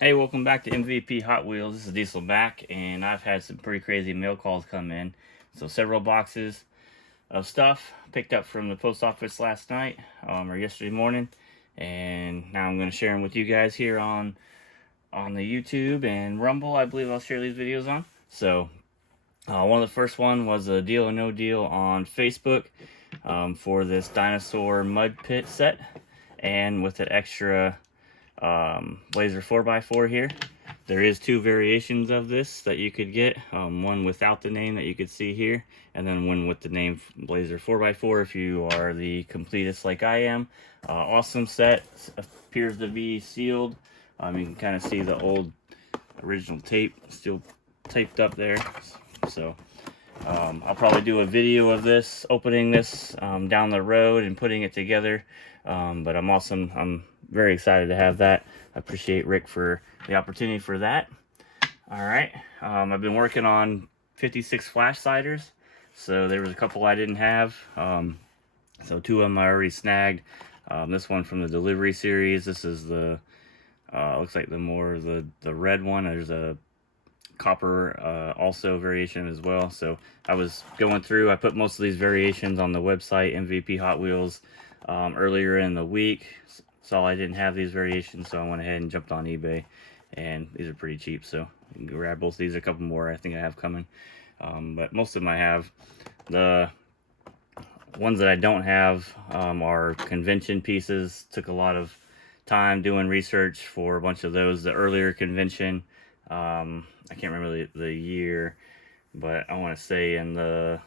Hey, welcome back to MVP Hot Wheels. This is Diesel back, and I've had some pretty crazy mail calls come in. So several boxes of stuff picked up from the post office last night or yesterday morning, and now I'm going to share them with you guys here on the YouTube and Rumble. I believe I'll share these videos on. So one of the first one was a Deal or No Deal on Facebook for this dinosaur mud pit set, and with an extra Blazer 4x4 here. There is two variations of this that you could get. One without the name that you could see here, and then one with the name Blazer 4x4 if you are the completist like I am. Awesome set. Appears to be sealed. You can kind of see the old original tape still taped up there. So I'll probably do a video of this, opening this down the road and putting it together. But I'm very excited to have that. I appreciate Rick for the opportunity for that. All right, I've been working on 56 flash sliders. So there was a couple I didn't have. So two of them I already snagged. This one from the delivery series. This is the looks like the red one. There's a copper also variation as well. So I was going through, I put most of these variations on the website MVP Hot Wheels earlier in the week. Saw I didn't have these variations, so I went ahead and jumped on eBay, and these are pretty cheap, so you can grab both of these. A couple more I think I have coming, but most of them I have. The ones that I don't have are convention pieces. Took a lot of time doing research for a bunch of those. The earlier convention, I can't remember the year, but I want to say in the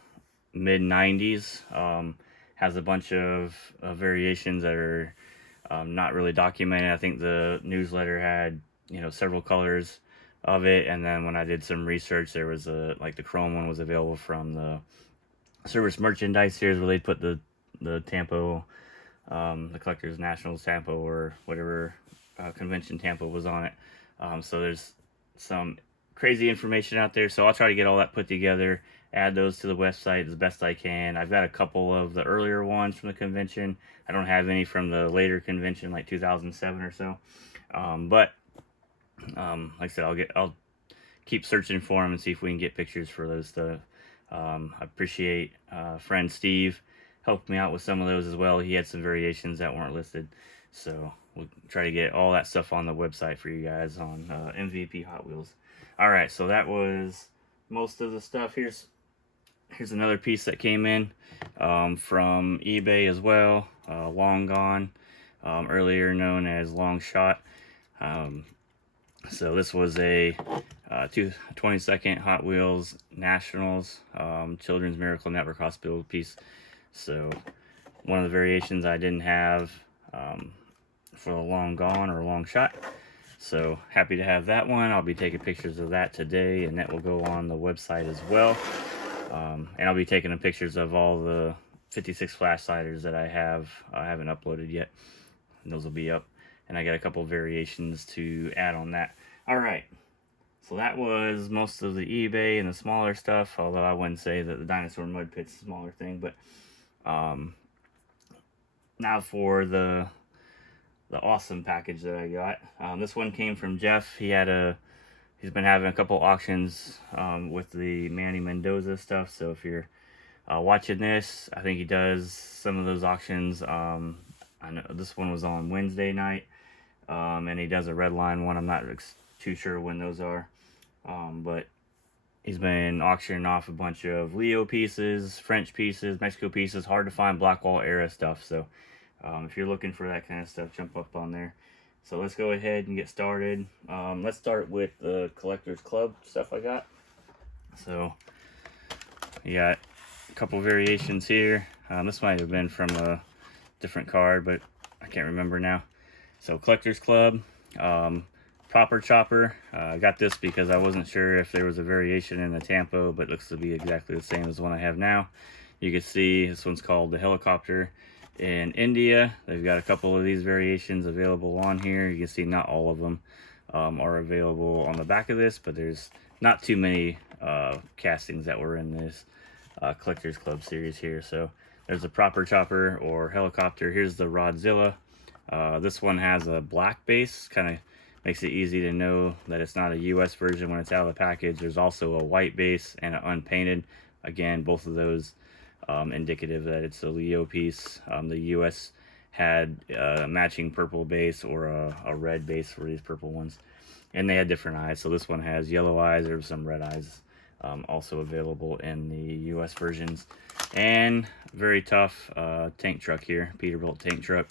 mid 90s, has a bunch of variations that are not really documented. I think the newsletter had, several colors of it, and then when I did some research, there was like the chrome one was available from the Service Merchandise Series, where they put the Tampo, the Collectors Nationals Tampo, or whatever convention Tampo was on it. So there's some crazy information out there, so I'll try to get all that put together, add those to the website as best I can. I've got a couple of the earlier ones from the convention. I don't have any from the later convention, like 2007 or so. But like I said, I'll keep searching for them and see if we can get pictures for those stuff. I appreciate friend Steve helped me out with some of those as well. He had some variations that weren't listed, so we'll try to get all that stuff on the website for you guys on MVP Hot Wheels. All right, so that was most of the stuff. Here's another piece that came in from eBay as well. Long Gone, earlier known as Long Shot. So this was a 22nd Hot Wheels Nationals Children's Miracle Network Hospital piece. So one of the variations I didn't have for the Long Gone or Long Shot. So happy to have that one. I'll be taking pictures of that today, and that will go on the website as well. And I'll be taking the pictures of all the 56 flash sliders that I haven't uploaded yet. And those will be up. And I got a couple variations to add on that. All right. So that was most of the eBay and the smaller stuff, although I wouldn't say that the dinosaur mud pit's a smaller thing. But now for the awesome package that I got. This one came from Jeff. He's been having a couple auctions with the Manny Mendoza stuff. So if you're watching this, I think he does some of those auctions. I know this one was on Wednesday night, and he does a red line one. I'm not too sure when those are, but he's been auctioning off a bunch of Leo pieces, French pieces, Mexico pieces, hard to find Blackwall era stuff. So if you're looking for that kind of stuff, jump up on there. So let's go ahead and get started. Let's start with the Collectors Club stuff I got. So you got a couple variations here. This might have been from a different card, but I can't remember now. So Collectors Club, Proper Chopper. I got this because I wasn't sure if there was a variation in the Tampo, but it looks to be exactly the same as the one I have now. You can see this one's called the Helicopter. In India, they've got a couple of these variations available on here. You can see not all of them are available on the back of this, but there's not too many castings that were in this Collectors Club series here. So there's a Proper Chopper or Helicopter. Here's the Rodzilla. This one has a black base, kind of Makes it easy to know that it's not a US version when it's out of the package. There's also a white base and an unpainted. Again, both of those indicative that it's a Leo piece. The US had a matching purple base or a red base for these purple ones. And they had different eyes. So this one has yellow eyes. There's some red eyes also available in the US versions. And very tough tank truck here, Peterbilt tank truck.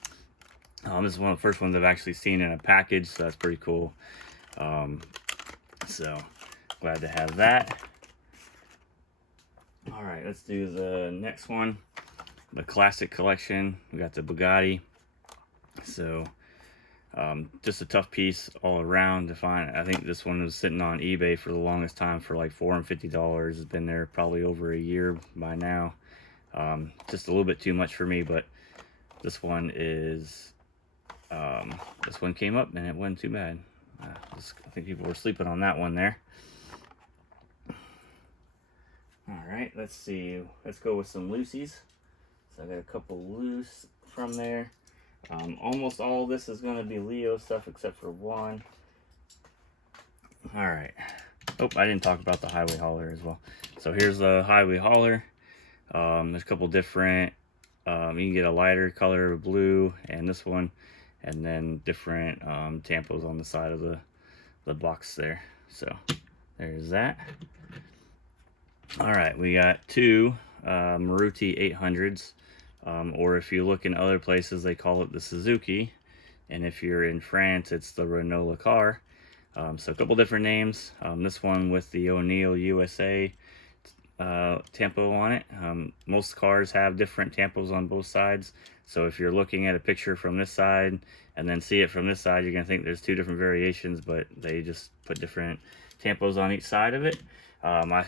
This is one of the first ones I've actually seen in a package, so that's pretty cool. So glad to have that. All right, let's do the next one, the classic collection. We got the Bugatti. So just a tough piece all around to find. I think this one was sitting on eBay for the longest time for like $450. It's been there probably over a year by now. Just a little bit too much for me, but this one is this one came up and it wasn't too bad. I think people were sleeping on that one there. All right, let's see. Let's go with some loosies. So I got a couple loose from there. Almost all this is going to be Leo stuff except for one. All right. Oh, I didn't talk about the Highway Hauler as well. So here's the Highway Hauler. There's a couple different, you can get a lighter color of blue and this one, and then different tampos on the side of the box there. So there's that. All right, we got two Maruti 800s, or if you look in other places, they call it the Suzuki. And if you're in France, it's the Renault Le Car. So a couple different names. This one with the O'Neill USA tampo on it. Most cars have different tampos on both sides. So if you're looking at a picture from this side and then see it from this side, you're going to think there's two different variations, but they just put different tampos on each side of it. I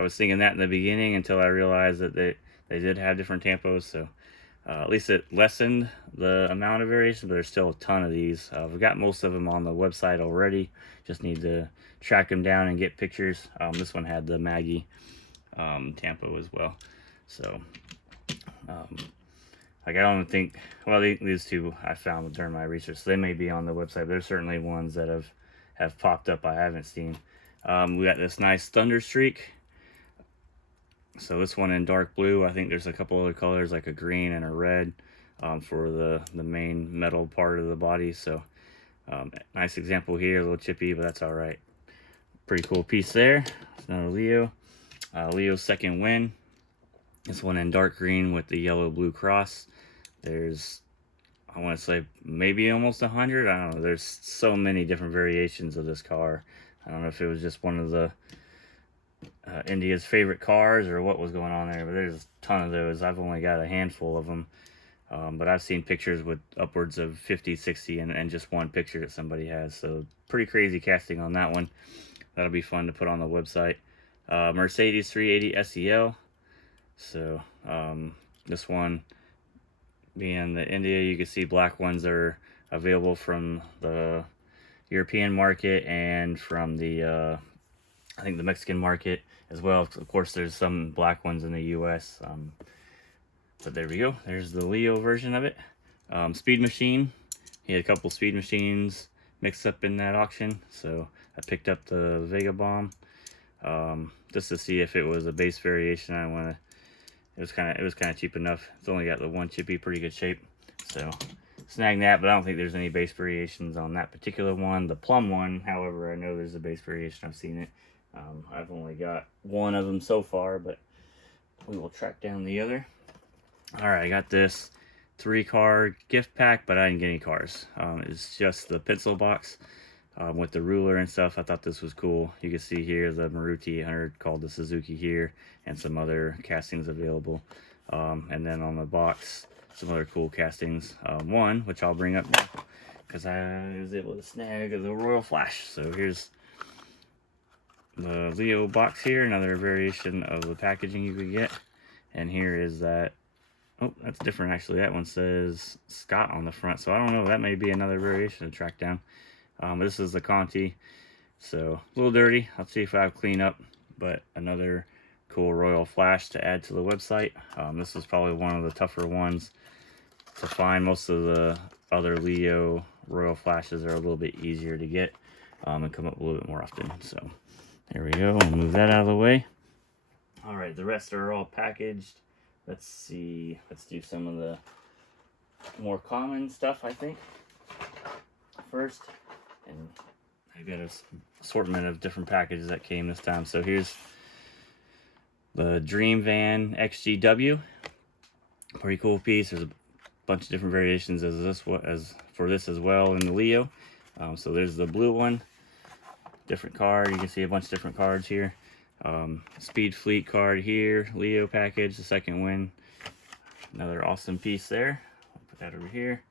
was thinking that in the beginning until I realized that they did have different tampos. So at least it lessened the amount of variation, but there's still a ton of these. We've got most of them on the website already. Just need to track them down and get pictures. This one had the Maggie tampo as well. So like I don't think, well, these two I found during my research, so they may be on the website, but there's certainly ones that have popped up I haven't seen. We got this nice Thunder Streak. So this one in dark blue. I think there's a couple other colors like a green and a red for the main metal part of the body. So nice example here, a little chippy, but that's all right. Pretty cool piece there. It's another Leo. Leo's Second Wind. This one in dark green with the yellow blue cross. There's, I want to say maybe almost 100. I don't know. There's so many different variations of this car. I don't know if it was just one of the India's favorite cars or what was going on there, but there's a ton of those. I've only got a handful of them, but I've seen pictures with upwards of 50, 60 and just one picture that somebody has. So pretty crazy casting on that one. That'll be fun to put on the website. Mercedes 380 SEL. So this one being the India, you can see black ones are available from the European market and from the I think the Mexican market as well. Of course, there's some black ones in the US. But there we go. There's the Leo version of it. Speed Machine. He had a couple Speed Machines mixed up in that auction. So I picked up the Vega Bomb just to see if it was a base variation. It was kind of cheap enough. It's only got the one chippy, pretty good shape. So snag that, but I don't think there's any base variations on that particular one. The Plum one, however, I know there's a base variation. I've seen it. I've only got one of them so far, but we will track down the other. All right, I got this 3-car gift pack, but I didn't get any cars. It's just the pencil box with the ruler and stuff. I thought this was cool. You can see here the Maruti 800 called the Suzuki here, and some other castings available. And then on the box, some other cool castings. One, which I'll bring up now, because I was able to snag the Royal Flash. So here's the Leo box here, another variation of the packaging you could get. And here is that, oh, that's different actually. That one says Scott on the front, so I don't know, that may be another variation to track down. This is the Conti, so a little dirty. I'll see if I have clean up, but another cool Royal Flash to add to the website. This is probably one of the tougher ones to find. Most of the other Leo Royal Flashes are a little bit easier to get and come up a little bit more often. So there we go. I'll move that out of the way. All right, the rest are all packaged. Let's see. Let's do some of the more common stuff, I think, first. And I got an assortment of different packages that came this time. So here's the Dream Van XGW. Pretty cool piece. There's a bunch of different variations as for this as well in the Leo. So there's the blue one, different card. You can see a bunch of different cards here. Speed Fleet card here, Leo package, the second win. Another awesome piece there. I'll put that over here.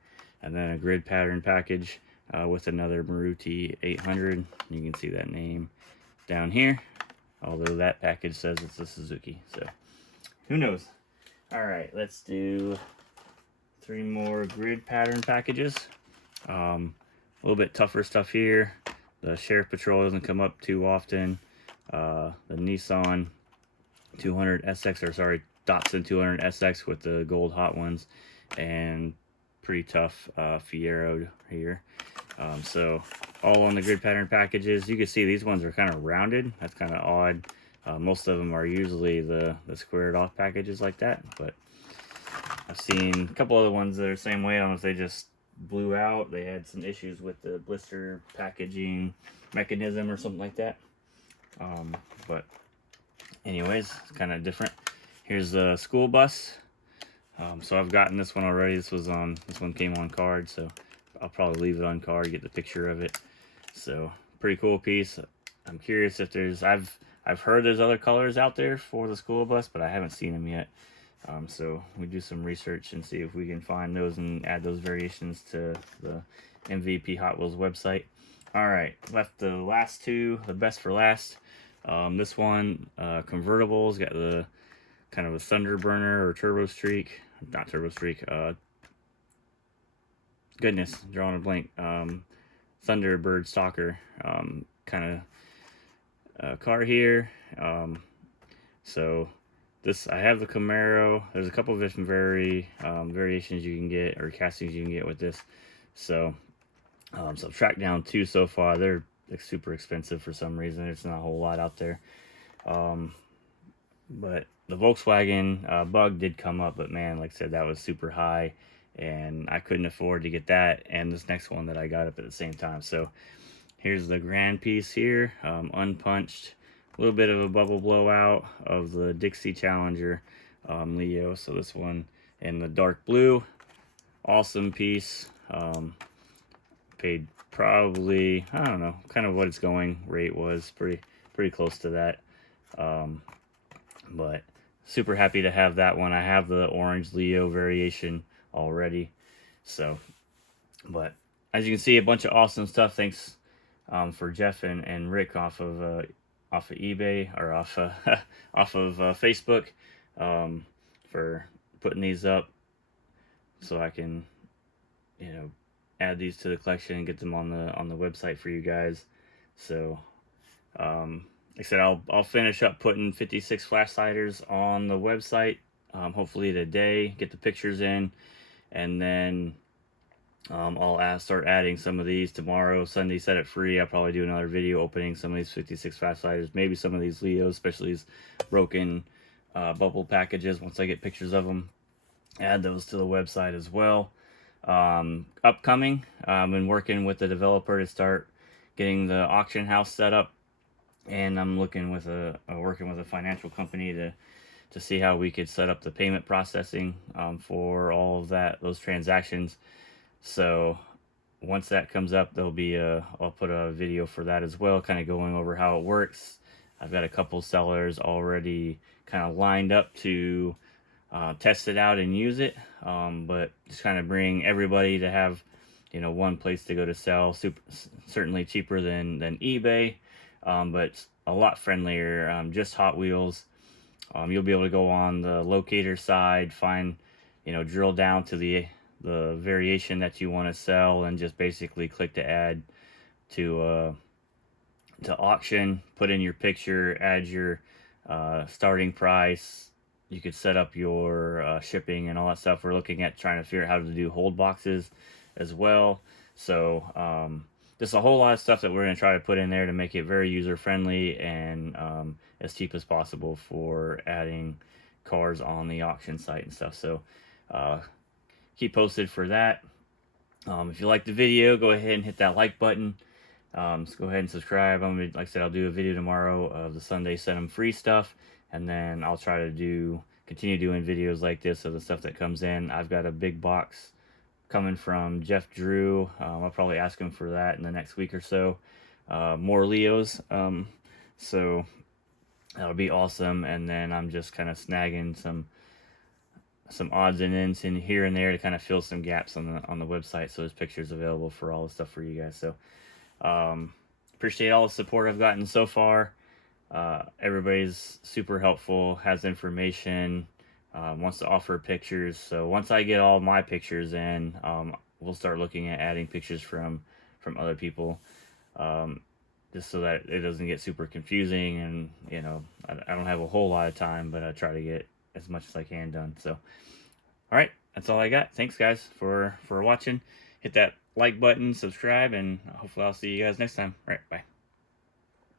And then a grid pattern package with another Maruti 800. You can see that name down here, although that package says it's a Suzuki, so who knows. All right, let's do 3 more grid pattern packages. A little bit tougher stuff here. The Sheriff Patrol doesn't come up too often. The Nissan 200 SX, or sorry, Datsun 200 SX with the gold hot ones, and pretty tough Fiero here. So all on the grid pattern packages. You can see these ones are kind of rounded. That's kind of odd. Most of them are usually the squared off packages like that, but I've seen a couple other ones that are the same way. I don't know if they just blew out. They had some issues with the blister packaging mechanism or something like that. But anyways, it's kind of different. Here's the school bus. So I've gotten this one already. This one came on card, so I'll probably leave it on card, get the picture of it. So pretty cool piece. I'm curious if there's, I've heard there's other colors out there for the school bus, but I haven't seen them yet. So we do some research and see if we can find those and add those variations to the MVP Hot Wheels website. All right, left the last two, the best for last. This one, convertible's got the kind of a Thunderburner or Turbo Streak, not Turbo Streak, goodness, drawing a blank, Thunderbird Stalker, kind of car here. So this, I have the Camaro. There's a couple of different variations you can get, or castings you can get with this. So so I've tracked down 2 so far. They're like super expensive for some reason. There's not a whole lot out there. But the Volkswagen Bug did come up, but man, like I said, that was super high, and I couldn't afford to get that and this next one that I got up at the same time. So here's the grand piece here, unpunched, a little bit of a bubble blowout of the Dixie Challenger Leo. So this one in the dark blue, awesome piece. Paid probably, I don't know, kind of what its going rate was, pretty close to that. But super happy to have that one. I have the orange Leo variation already. So, but as you can see, a bunch of awesome stuff. Thanks for Jeff and Rick off of eBay, or off of Facebook, for putting these up so I can, you know, add these to the collection and get them on the website for you guys. So like I said, I'll finish up putting 56 flash sliders on the website, hopefully today, get the pictures in, and then I'll start adding some of these tomorrow. Sunday, set it free. I'll probably do another video opening some of these 56 flash sliders, maybe some of these Leos, especially these broken bubble packages. Once I get pictures of them, add those to the website as well. Upcoming, I've been working with the developer to start getting the auction house set up, and I'm looking with working with a financial company to see how we could set up the payment processing for all of those transactions. So once that comes up, there'll be I'll put a video for that as well, kind of going over how it works. I've got a couple sellers already kind of lined up to test it out and use it, but just kind of bring everybody to have, you know, one place to go to sell. Certainly cheaper than eBay, but a lot friendlier. Just Hot Wheels. You'll be able to go on the locator side, find, you know, drill down to the variation that you want to sell, and just basically click to add to auction, put in your picture, add your starting price. You could set up your shipping and all that stuff. We're looking at trying to figure out how to do hold boxes as well. So just a whole lot of stuff that we're going to try to put in there to make it very user friendly and as cheap as possible for adding cars on the auction site and stuff. So keep posted for that. If you like the video, go ahead and hit that like button. So go ahead and subscribe. Like I said, I'll do a video tomorrow of the Sunday Set 'em Free stuff, and then I'll try to continue doing videos like this of the stuff that comes in. I've got a big box coming from Jeff Drew. I'll probably ask him for that in the next week or so. More Leos. So that'll be awesome. And then I'm just kind of snagging some odds and ends in here and there to kind of fill some gaps on the website, so there's pictures available for all the stuff for you guys. So appreciate all the support I've gotten so far. Everybody's super helpful, has information, wants to offer pictures. So once I get all my pictures in, we'll start looking at adding pictures from other people, just so that it doesn't get super confusing. And you know, I don't have a whole lot of time, but I try to get as much as I can done. So all right, that's all I got. Thanks guys for watching. Hit that like button, subscribe, and hopefully I'll see you guys next time. All right, bye.